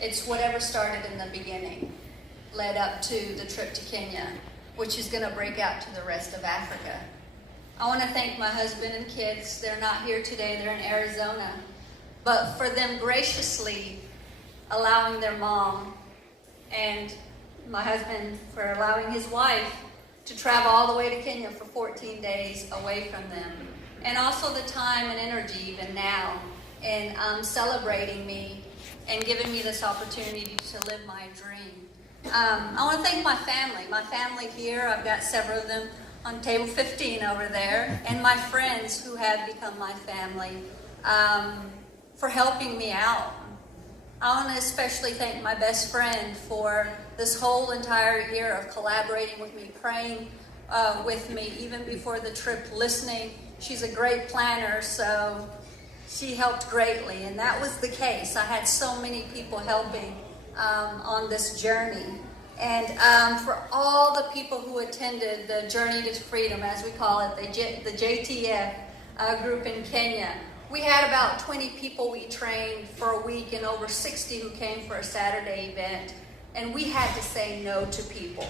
It's whatever started in the beginning, led up to the trip to Kenya, which is going to break out to the rest of Africa. I want to thank my husband and kids. They're not here today, they're in Arizona. But for them graciously allowing their mom and my husband for allowing his wife to travel all the way to Kenya for 14 days away from them. And also the time and energy even now in celebrating me and giving me this opportunity to live my dream. I want to thank my family here. I've got several of them on table 15 over there, and my friends who have become my family for helping me out. I want to especially thank my best friend for this whole entire year of collaborating with me, praying with me, even before the trip, listening. She's a great planner, so she helped greatly, and that was the case. I had so many people helping on this journey. And for all the people who attended the Journey to Freedom, as we call it, the JTF group in Kenya, we had about 20 people we trained for a week and over 60 who came for a Saturday event. And we had to say no to people.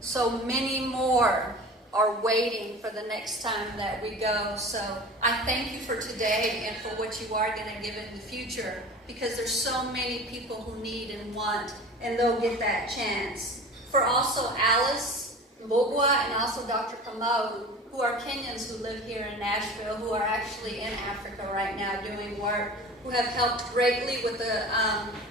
So many more are waiting for the next time that we go. So I thank you for today and for what you are going to give in the future, because there's so many people who need and want, and they'll get that chance. For also Alice Mbogwa and also Dr. Kamau, who are Kenyans who live here in Nashville, who are actually in Africa right now doing work, who have helped greatly with the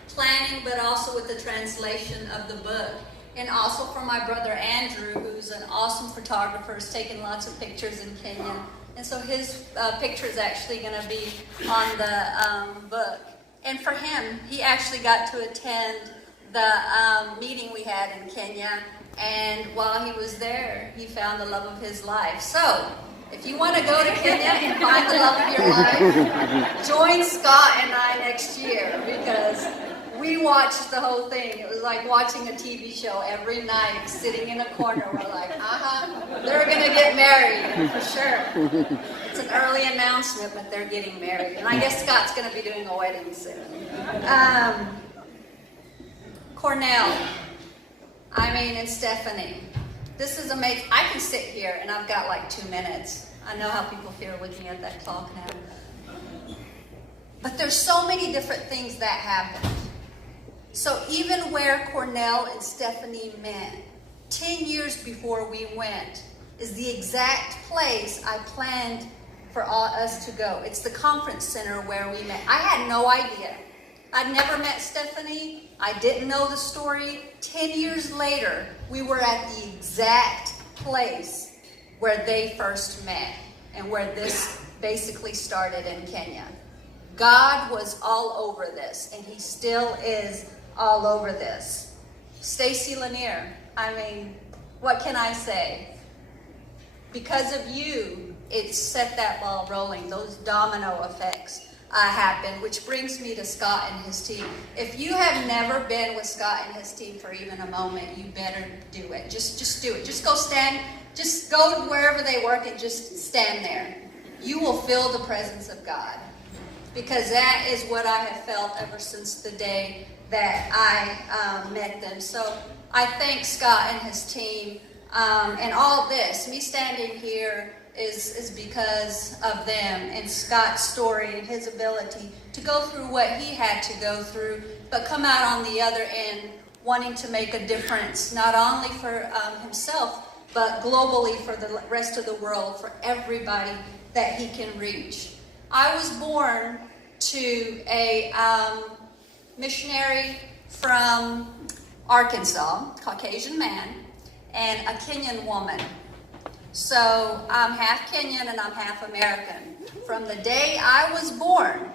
planning, but also with the translation of the book. And also for my brother Andrew, who's an awesome photographer, has taken lots of pictures in Kenya. And so his picture is actually going to be on the book. And for him, he actually got to attend the meeting we had in Kenya. And while he was there, he found the love of his life. So, if you want to go to Kenya and find the love of your life, join Scott and I next year, because we watched the whole thing. It was like watching a TV show every night, sitting in a corner. We're like, they're going to get married, for sure. It's an early announcement, but they're getting married. And I guess Scott's going to be doing a wedding soon. Cornell. And Stephanie. This is amazing. I can sit here and I've got like 2 minutes. I know how people feel looking at that clock now. But there's so many different things that happen. So even where Cornell and Stephanie met, 10 years before we went, is the exact place I planned for us to go. It's the conference center where we met. I had no idea. I'd never met Stephanie. I didn't know the story. 10 years later, we were at the exact place where they first met and where this basically started in Kenya. God was all over this, and he still is all over this. Stacy Lanier, what can I say? Because of you, it set that ball rolling. Those domino effects happened, which brings me to Scott and his team. If you have never been with Scott and his team for even a moment, you better do it. Just do it. Just go to wherever they work and just stand there. You will feel the presence of God, because that is what I have felt ever since the day that I met them. So I thank Scott and his team, and all this, me standing here is because of them and Scott's story and his ability to go through what he had to go through, but come out on the other end wanting to make a difference, not only for himself, but globally for the rest of the world, for everybody that he can reach. I was born to a missionary from Arkansas, Caucasian man, and a Kenyan woman. So I'm half Kenyan and I'm half American. From the day I was born,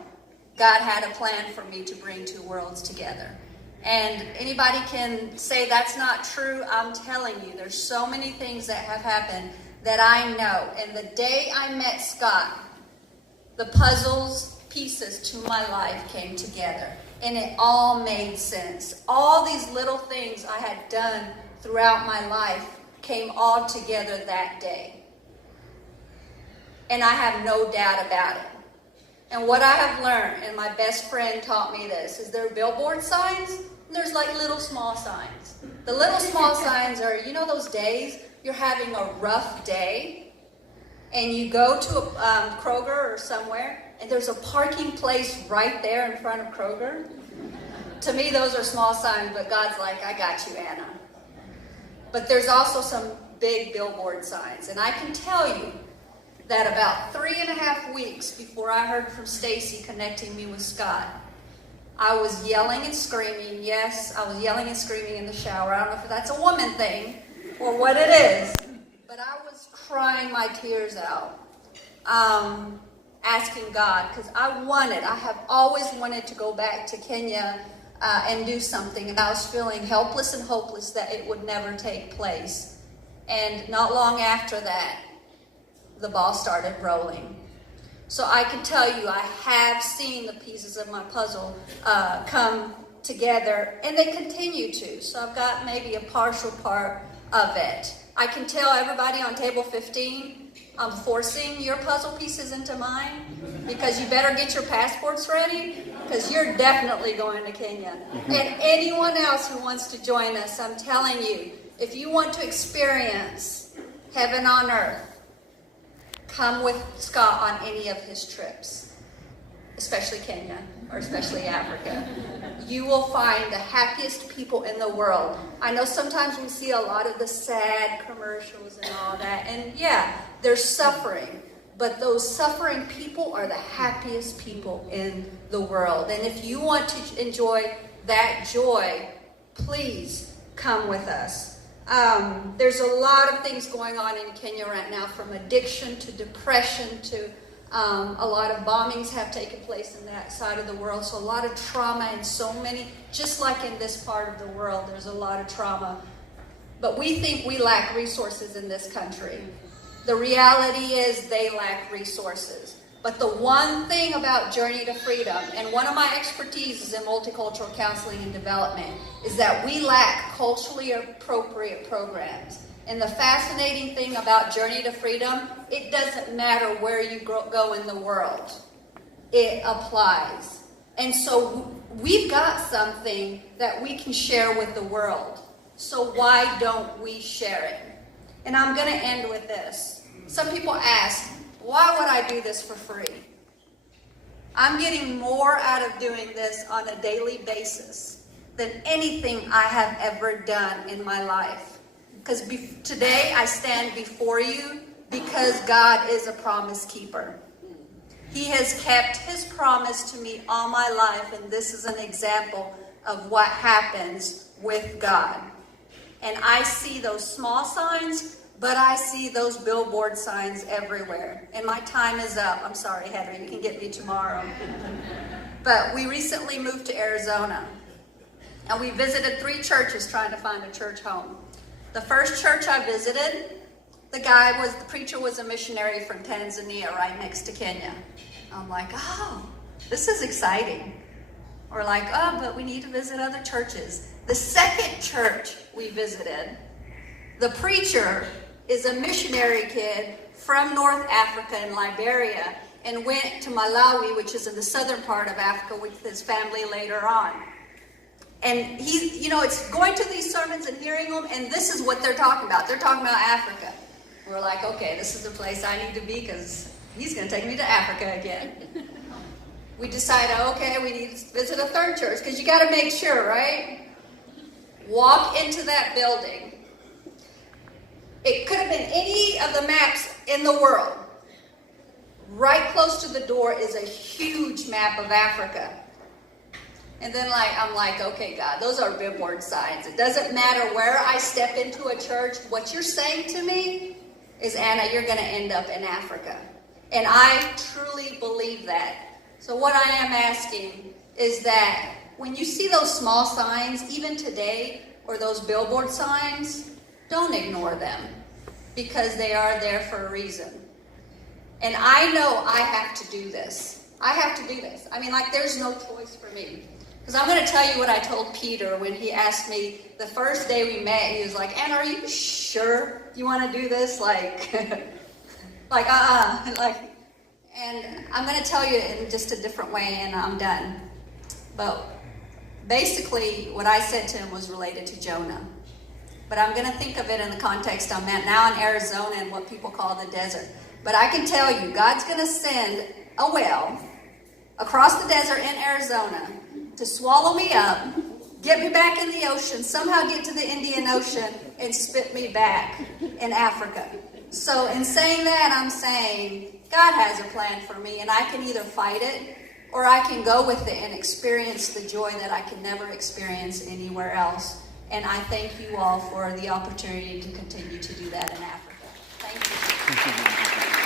God had a plan for me to bring two worlds together. And anybody can say that's not true. I'm telling you, there's so many things that have happened that I know. And the day I met Scott, the pieces to my life came together. And it all made sense. All these little things I had done throughout my life came all together that day. And I have no doubt about it. And what I have learned, and my best friend taught me this, is there are billboard signs, and there's like little small signs. The little small signs are, you know those days you're having a rough day, and you go to a Kroger or somewhere, and there's a parking place right there in front of Kroger? To me, those are small signs, but God's like, I got you, Anna. But there's also some big billboard signs, and I can tell you that about 3.5 weeks before I heard from Stacy connecting me with Scott, I was yelling and screaming. Yes, I was yelling and screaming in the shower. I don't know if that's a woman thing or what it is, but I was crying my tears out, asking God, because I have always wanted to go back to Kenya and do something, and I was feeling helpless and hopeless that it would never take place. And not long after that, the ball started rolling. So I can tell you, I have seen the pieces of my puzzle come together, and they continue to. So I've got maybe a partial part of it. I can tell everybody on table 15, I'm forcing your puzzle pieces into mine, because you better get your passports ready, because you're definitely going to Kenya. And anyone else who wants to join us, I'm telling you, if you want to experience heaven on earth, come with Scott on any of his trips, especially Kenya or especially Africa. You will find the happiest people in the world. I know sometimes we see a lot of the sad commercials and all that, and yeah, there's suffering, but those suffering people are the happiest people in the world. And if you want to enjoy that joy, please come with us. There's a lot of things going on in Kenya right now, from addiction to depression to a lot of bombings have taken place in that side of the world. So a lot of trauma, and so many, just like in this part of the world, there's a lot of trauma. But we think we lack resources in this country. The reality is they lack resources. But the one thing about Journey to Freedom, and one of my expertise is in multicultural counseling and development, is that we lack culturally appropriate programs. And the fascinating thing about Journey to Freedom, it doesn't matter where you go in the world. It applies. And so we've got something that we can share with the world. So why don't we share it? And I'm going to end with this. Some people ask, why would I do this for free? I'm getting more out of doing this on a daily basis than anything I have ever done in my life. Because today I stand before you because God is a promise keeper. He has kept his promise to me all my life, and this is an example of what happens with God. And I see those small signs, but I see those billboard signs everywhere. And my time is up. I'm sorry, Heather, you can get me tomorrow. But we recently moved to Arizona, and we visited 3 churches trying to find a church home. The first church I visited, the preacher was a missionary from Tanzania, right next to Kenya. I'm like, oh, this is exciting. We're like, oh, but we need to visit other churches. The second church we visited, the preacher is a missionary kid from North Africa and Liberia, and went to Malawi, which is in the southern part of Africa, with his family later on. And he's, it's going to these sermons and hearing them, and this is what they're talking about. They're talking about Africa. We're like, okay, this is the place I need to be, because he's going to take me to Africa again. We decided, okay, we need to visit a third church, because you got to make sure, right? Walk into that building. It could have been any of the maps in the world. Right close to the door is a huge map of Africa. And then I'm like, okay, God, those are billboard signs. It doesn't matter where I step into a church. What you're saying to me is, Anna, you're going to end up in Africa. And I truly believe that. So what I am asking is that when you see those small signs, even today, or those billboard signs, don't ignore them, because they are there for a reason. And I know I have to do this. I have to do this. There's no choice for me. Because I'm going to tell you what I told Peter when he asked me the first day we met. He was like, Anna, are you sure you want to do this? And And I'm going to tell you in just a different way, and I'm done. But basically, what I said to him was related to Jonah. But I'm going to think of it in the context I'm at now in Arizona and what people call the desert. But I can tell you, God's going to send a whale across the desert in Arizona to swallow me up, get me back in the ocean, somehow get to the Indian Ocean, and spit me back in Africa. So in saying that, I'm saying God has a plan for me, and I can either fight it or I can go with it and experience the joy that I can never experience anywhere else. And I thank you all for the opportunity to continue to do that in Africa. Thank you.